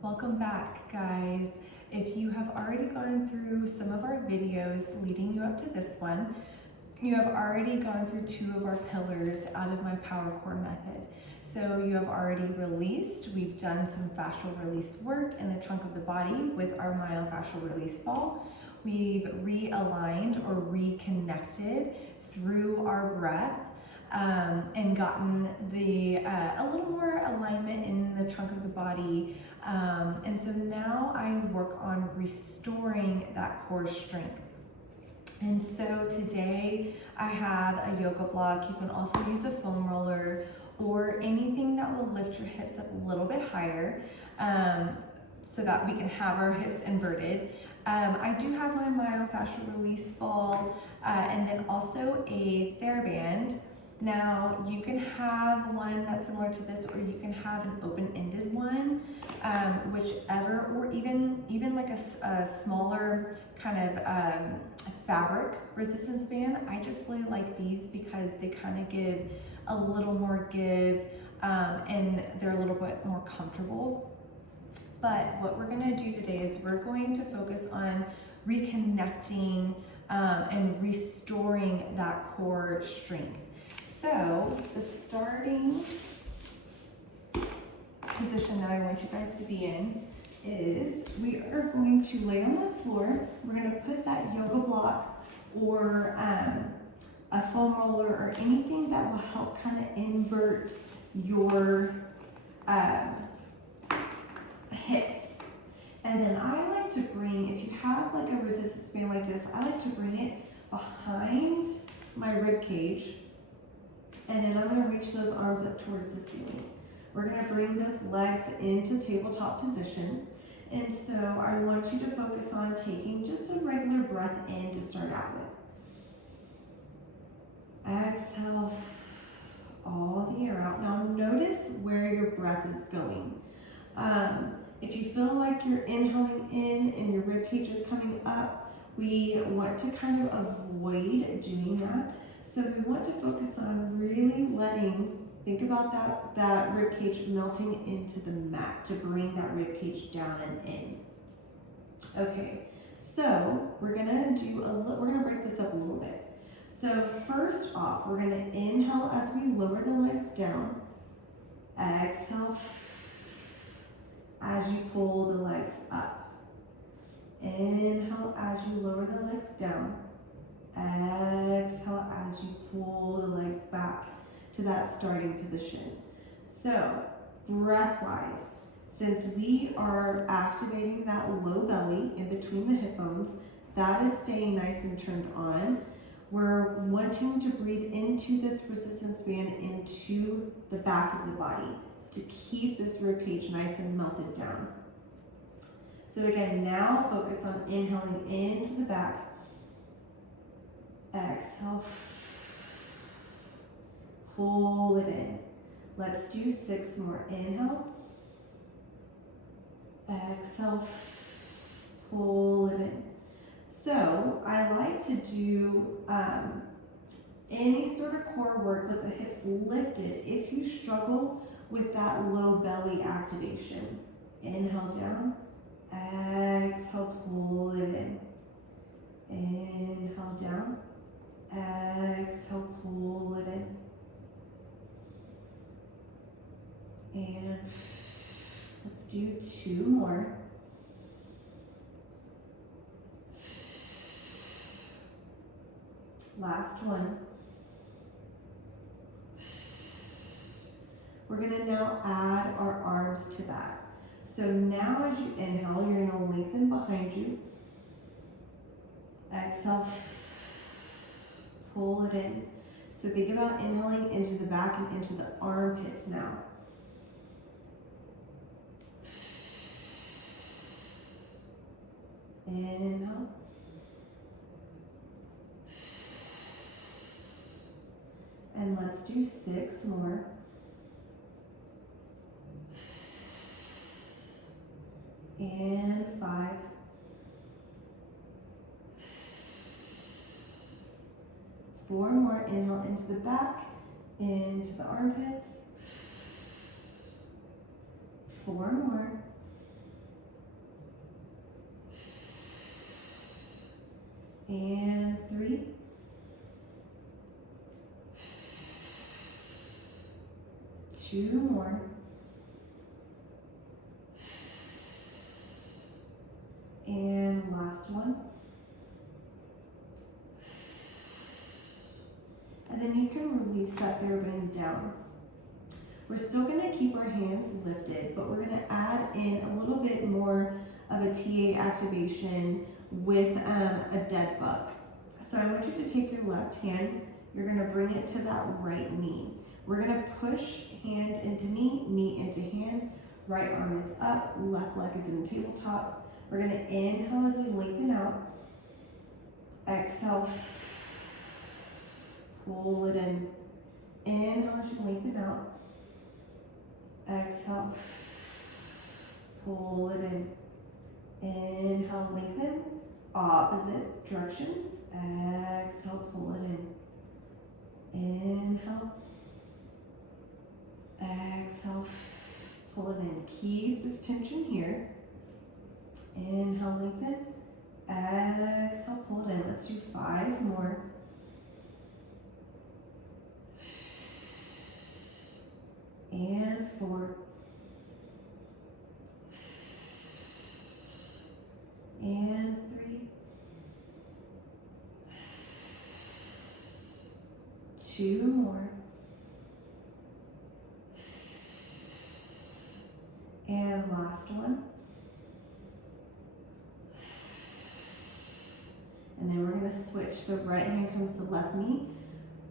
Welcome back, guys. If you have already gone through some of our videos leading you up to this one, you have already gone through 2 of our pillars out of my Power Core method. So you have already released. We've done some fascial release work in the trunk of the body with our myofascial release ball. We've realigned or reconnected through our breath and gotten a little more alignment in the trunk of the body. And so now I work on restoring that core strength. And so today I have a yoga block. You can also use a foam roller or anything that will lift your hips up a little bit higher so that we can have our hips inverted. I do have my myofascial release ball and then also a TheraBand. Now you can have one that's similar to this, or you can have an open-ended one, whichever, or even like a smaller kind of fabric resistance band. I just really like these because they kind of give a little more give and they're a little bit more comfortable. But what we're going to do today is we're going to focus on reconnecting and restoring that core strength. So the starting position that I want you guys to be in is we are going to lay on the floor. We're going to put that yoga block or a foam roller or anything that will help kind of invert your hips. And then I like to bring, if you have like a resistance band like this, I like to bring it behind my rib cage. And then I'm going to reach those arms up towards the ceiling. We're going to bring those legs into tabletop position. And so I want you to focus on taking just a regular breath in to start out with. Exhale all the air out. Now notice where your breath is going. If you feel like you're inhaling in and your rib cage is coming up, we want to kind of avoid doing that. So we want to focus on really think about that rib cage melting into the mat to bring that rib cage down and in. Okay, so we're gonna break this up a little bit. So first off, we're gonna inhale as we lower the legs down. Exhale as you pull the legs up. Inhale as you lower the legs down. Exhale as you pull the legs back to that starting position. So, breath-wise, since we are activating that low belly in between the hip bones, that is staying nice and turned on. We're wanting to breathe into this resistance band into the back of the body to keep this rib cage nice and melted down. So again, now focus on inhaling into the back. Exhale, pull it in. Let's do 6 more. Inhale, exhale, pull it in. So I like to do any sort of core work with the hips lifted if you struggle with that low belly activation. Inhale down, exhale, pull it in. Inhale down. Exhale, pull it in. And let's do 2 more. Last one. We're going to now add our arms to that. So now as you inhale, you're going to lengthen behind you. Exhale. Pull it in. So think about inhaling into the back and into the armpits now. Inhale. And let's do 6 more. And 5. 4 more. Inhale into the back, into the armpits. 4 more. and 3. 2 more. And last one. And then you can release that theraband down. We're still going to keep our hands lifted, but we're going to add in a little bit more of a TA activation with a dead bug. So I want you to take your left hand, you're going to bring it to that right knee. We're going to push hand into knee, knee into hand, right arm is up, left leg is in the tabletop. We're going to inhale as we lengthen out, exhale, pull it in, inhale as you lengthen out, exhale, pull it in, inhale, lengthen, opposite directions, exhale, pull it in, inhale, exhale, pull it in, keep this tension here, inhale, lengthen, exhale, pull it in, let's do 5 more, and 4, and 3, 2 more, and last one, and then we're going to switch. So right hand comes to left knee,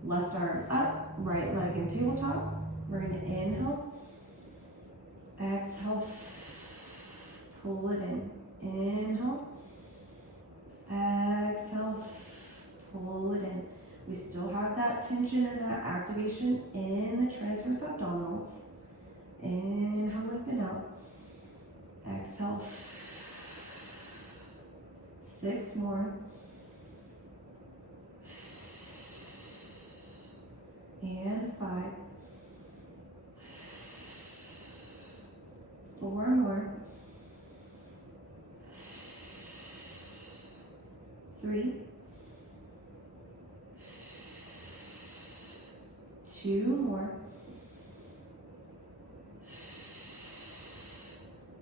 left arm up, right leg in tabletop. We're going to inhale, exhale, pull it in, inhale, exhale, pull it in. We still have that tension and that activation in the transverse abdominals. Inhale, lengthen out, exhale, 6 more, and 5, 4 more, 3, 2 more,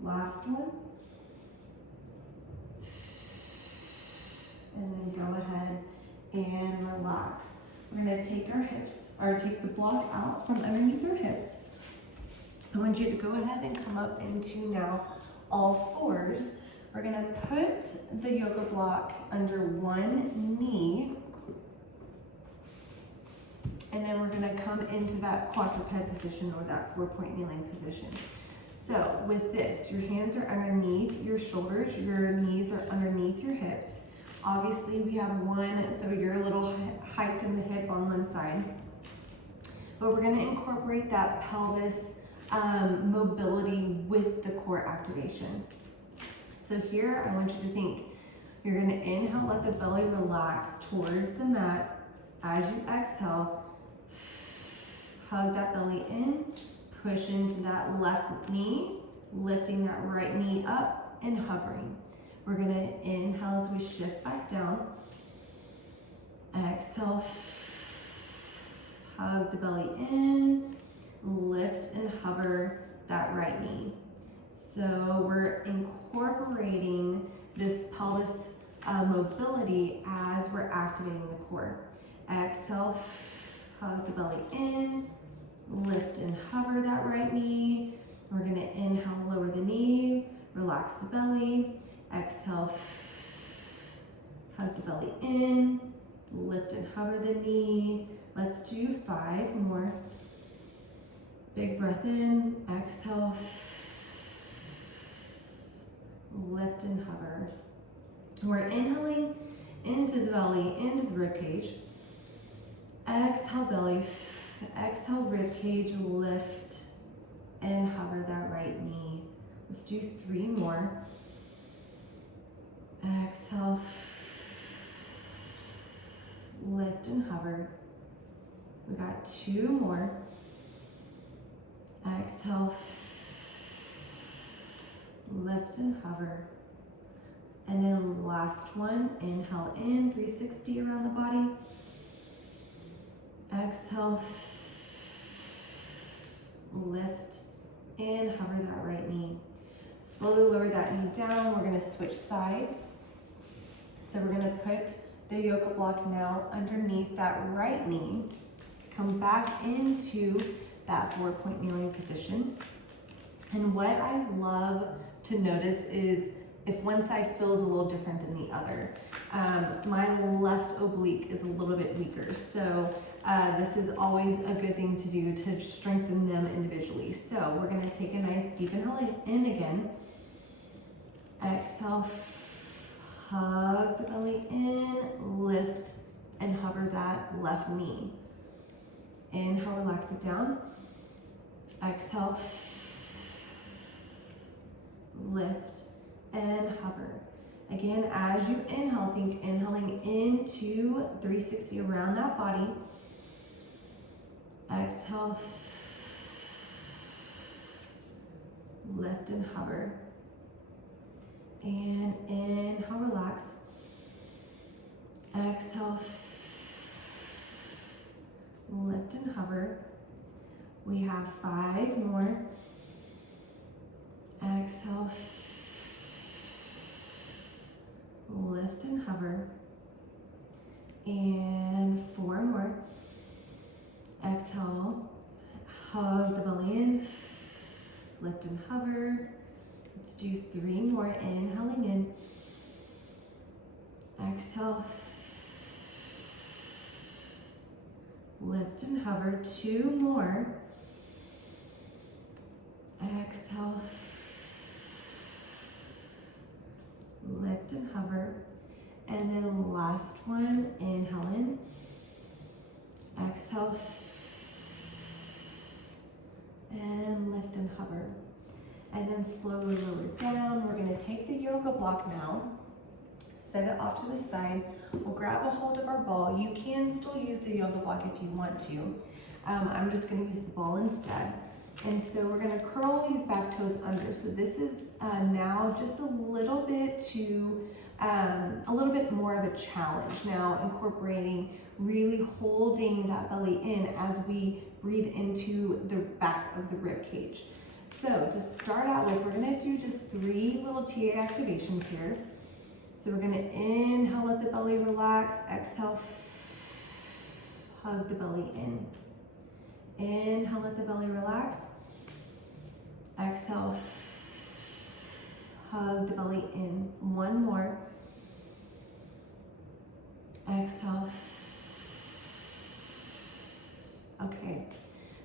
last one, and then go ahead and relax. We're going to take our hips, or take the block out from underneath our hips. I want you to go ahead and come up into now all fours. We're going to put the yoga block under one knee, and then we're going to come into that quadruped position, or that 4-point kneeling position. So with this, your hands are underneath your shoulders, your knees are underneath your hips. Obviously we have one, so you're a little hiked in the hip on one side. But we're going to incorporate that pelvis mobility with the core activation. So here, I want you to think, you're going to inhale, let the belly relax towards the mat. As you exhale, hug that belly in, push into that left knee, lifting that right knee up and hovering. We're going to inhale as we shift back down. Exhale, hug the belly in, lift and hover that right knee. So we're incorporating this pelvis mobility as we're activating the core. Exhale, hug the belly in, lift and hover that right knee. We're going to inhale, lower the knee, relax the belly. Exhale, hug the belly in, lift and hover the knee. Let's do 5 more. Big breath in, exhale, lift and hover. We're inhaling into the belly, into the rib cage. Exhale, belly. Exhale, rib cage, lift and hover that right knee. Let's do 3 more. Exhale, lift and hover. We got 2 more. Exhale, lift and hover. And then last one, inhale in, 360 around the body. Exhale, lift and hover that right knee. Slowly lower that knee down. We're gonna switch sides. So we're gonna put the yoga block now underneath that right knee. Come back into that 4-point kneeling position. And what I love to notice is if one side feels a little different than the other. My left oblique is a little bit weaker, so this is always a good thing to do to strengthen them individually. So we're gonna take a nice deep inhale in again. Exhale, hug the belly in, lift and hover that left knee. Inhale, relax it down. Exhale, lift and hover. Again, as you inhale, think inhaling into 360 around that body. Exhale, lift and hover. And inhale, relax. Exhale, lift and hover. We have 5 more. Exhale, lift and hover. And 4 more. Exhale, hug the belly in, lift and hover. Let's do 3 more, inhaling in. Exhale, lift and hover. 2 more. Exhale, lift and hover. And then last one, inhale in. Exhale, and lift and hover. And then slowly lower down. We're gonna take the yoga block now, set it off to the side. We'll grab a hold of our ball. You can still use the yoga block if you want to. I'm just gonna use the ball instead. And so we're gonna curl these back toes under. So this is now just a little bit more of a challenge now, incorporating really holding that belly in as we breathe into the back of the rib cage. So to start out with, we're gonna do just 3 little TA activations here. So we're gonna inhale, let the belly relax. Exhale, hug the belly in. Inhale, let the belly relax. Exhale, hug the belly in. 1 more. Exhale. Okay,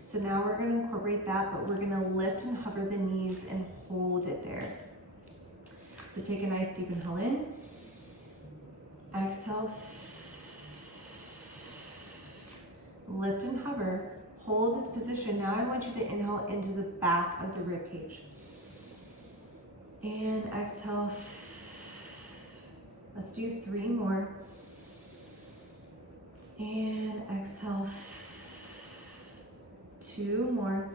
so now we're going to incorporate that, but we're going to lift and hover the knees and hold it there. So take a nice deep inhale in. Exhale. Lift and hover. Hold this position. Now I want you to inhale into the back of the rib cage. And exhale. Let's do 3 more. And exhale. 2 more.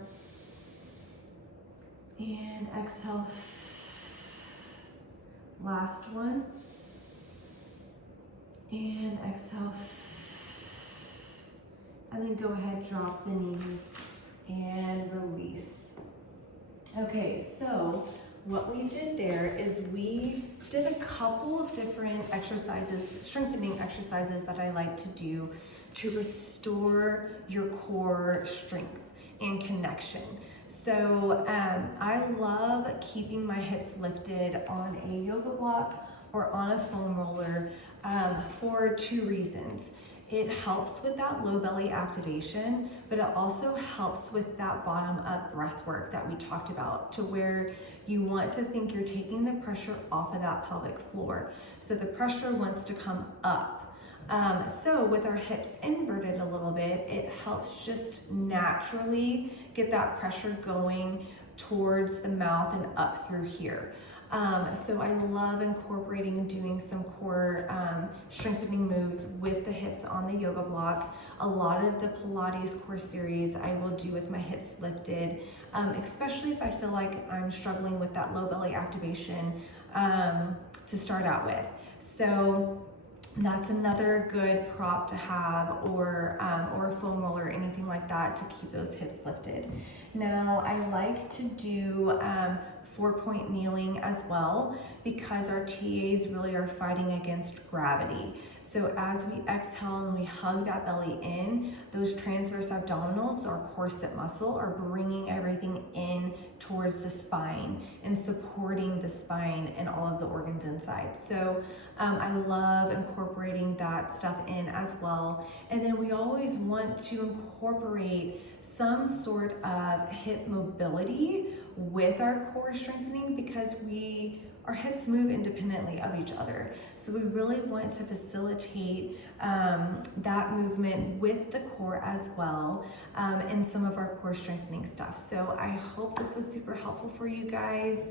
And exhale. Last one. And exhale. And then go ahead, drop the knees and release. Okay, so what we did there is we did a couple different exercises, strengthening exercises that I like to do to restore your core strength and connection. So I love keeping my hips lifted on a yoga block or on a foam roller for 2 reasons. It helps with that low belly activation, but it also helps with that bottom up breath work that we talked about, to where you want to think you're taking the pressure off of that pelvic floor. So the pressure wants to come up. So with our hips inverted a little bit, it helps just naturally get that pressure going towards the mouth and up through here. So I love incorporating doing some core strengthening moves with the hips on the yoga block. A lot of the Pilates core series I will do with my hips lifted, especially if I feel like I'm struggling with that low belly activation to start out with. So that's another good prop to have, or a foam roller or anything like that to keep those hips lifted. Now I like to do 4-point kneeling as well, because our TAs really are fighting against gravity. So as we exhale and we hug that belly in, those transverse abdominals, our corset muscle, are bringing everything in towards the spine and supporting the spine and all of the organs inside. So I love incorporating that stuff in as well. And then we always want to incorporate some sort of hip mobility with our core strengthening, because our hips move independently of each other. So we really want to facilitate that movement with the core as well, in some of our core strengthening stuff. So I hope this was super helpful for you guys.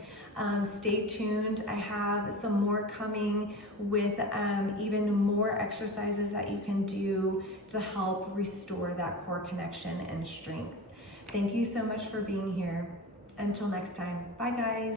Stay tuned. I have some more coming with even more exercises that you can do to help restore that core connection and strength. Thank you so much for being here. Until next time, bye guys.